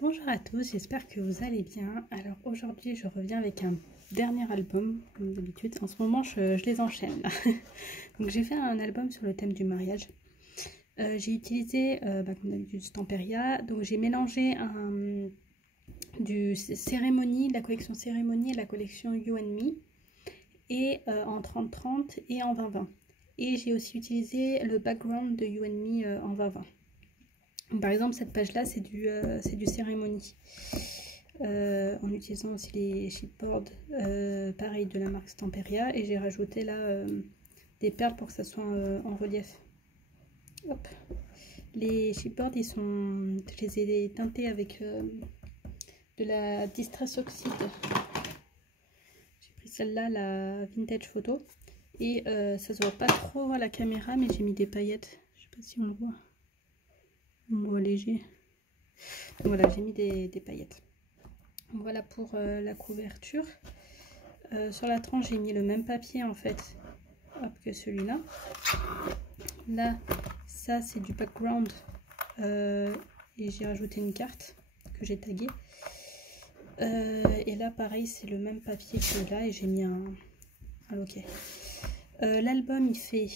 Bonjour à tous, j'espère que vous allez bien. Alors aujourd'hui je reviens avec un dernier album, comme d'habitude. En ce moment je les enchaîne. Donc j'ai fait un album sur le thème du mariage. J'ai utilisé, comme d'habitude, Stamperia. Donc j'ai mélangé du cérémonie, de la collection cérémonie et la collection You and Me. Et en 30-30 et en 20-20. Et j'ai aussi utilisé le background de You and Me en 20-20. Par exemple, cette page-là, c'est du cérémonie. En utilisant aussi les chipboards, pareil, de la marque Stamperia. Et j'ai rajouté là des perles pour que ça soit en relief. Hop. Les chipboards, je les ai teintés avec de la Distress Oxide. J'ai pris celle-là, la Vintage Photo. Et ça se voit pas trop à la caméra, mais j'ai mis des paillettes. Je sais pas si on le voit. On le voit léger. Donc voilà, j'ai mis des paillettes. Donc voilà pour la couverture. Sur la tranche, j'ai mis le même papier en fait que celui-là. Là, ça c'est du background. Et j'ai rajouté une carte que j'ai taguée. Et là, pareil, c'est le même papier que là. Et j'ai mis un loquet. L'album, il fait,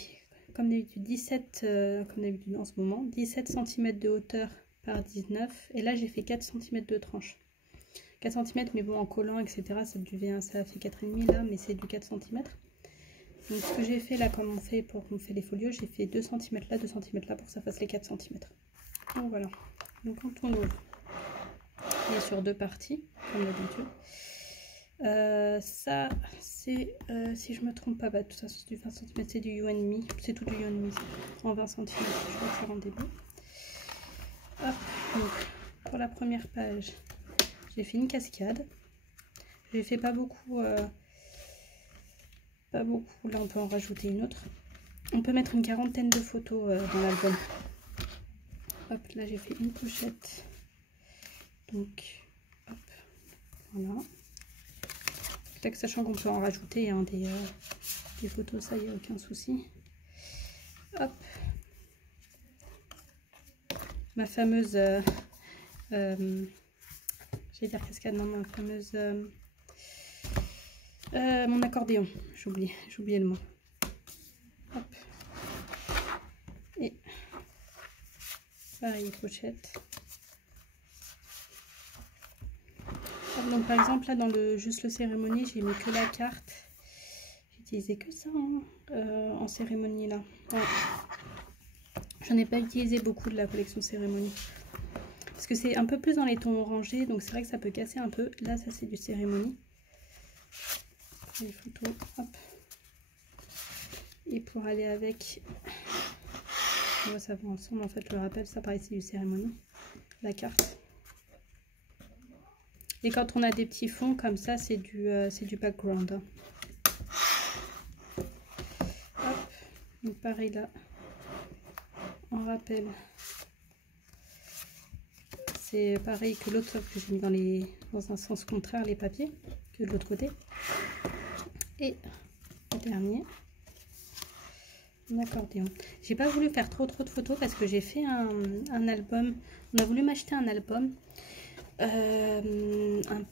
comme d'habitude, 17, comme d'habitude en ce moment, 17 cm de hauteur par 19. Et là, j'ai fait 4 cm de tranche. 4 cm, mais bon, en collant, etc., ça a fait 4,5 là, mais c'est du 4 cm. Donc, ce que j'ai fait là, comme on fait pour qu'on fait les folios, j'ai fait 2 cm là, 2 cm là, pour que ça fasse les 4 cm. Donc, voilà. Donc, quand on ouvre, il est sur deux parties, comme d'habitude. Ça, c'est, si je me trompe pas, tout ça, c'est du 20 cm, c'est du You and Me. C'est tout du You and Me, en 20 cm. Je crois que c'est rendez-vous. Hop, donc, pour la première page, j'ai fait une cascade. J'ai fait pas beaucoup. Là, on peut en rajouter une autre. On peut mettre une quarantaine de photos dans l'album. Hop, là, j'ai fait une pochette. Donc, hop, voilà. Sachant qu'on peut en rajouter des photos, ça, il n'y a aucun souci. Hop. Ma fameuse... j'allais dire cascade, non, ma fameuse... mon accordéon, j'oubliais le mot. Hop. Et pareil, pochette. Hop, donc par exemple là dans juste le cérémonie, j'ai mis que la carte. J'ai utilisé que ça en cérémonie là. Ouais. J'en ai pas utilisé beaucoup de la collection cérémonie. Parce que c'est un peu plus dans les tons orangés, donc c'est vrai que ça peut casser un peu. Là, ça c'est du cérémonie. Les photos, hop. Et pour aller avec, ça va ensemble en fait, le rappel, ça pareil c'est du cérémonie. La carte. Et quand on a des petits fonds comme ça, c'est du background. Hein. Hop. Donc pareil là, en rappel. C'est pareil que l'autre, sauf que j'ai mis dans un sens contraire les papiers que de l'autre côté. Et le dernier, un accordéon. J'ai pas voulu faire trop de photos parce que j'ai fait un album. On a voulu m'acheter un album, un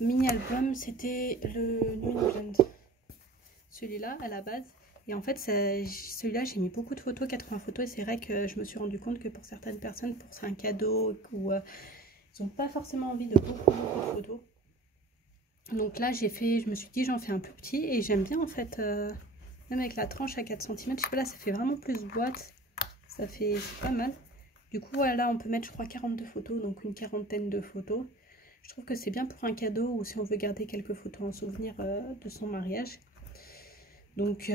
mini album. C'était le New England, celui-là à la base. Et en fait, celui-là, j'ai mis beaucoup de photos, 80 photos. Et c'est vrai que je me suis rendu compte que pour certaines personnes, pour c'est un cadeau ou ils n'ont pas forcément envie de beaucoup de photos. Donc là, je me suis dit, j'en fais un plus petit. Et j'aime bien en fait, même avec la tranche à 4 cm. Je sais pas, là, ça fait vraiment plus boîte. C'est pas mal. Du coup, voilà, on peut mettre, je crois, 42 photos. Donc une quarantaine de photos. Je trouve que c'est bien pour un cadeau ou si on veut garder quelques photos en souvenir de son mariage. Donc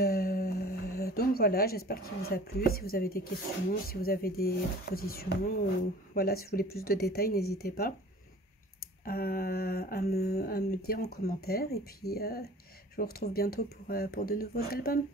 voilà, j'espère qu'il vous a plu. Si vous avez des questions, si vous avez des propositions, ou voilà, si vous voulez plus de détails, n'hésitez pas à me dire en commentaire. Et puis je vous retrouve bientôt pour de nouveaux albums.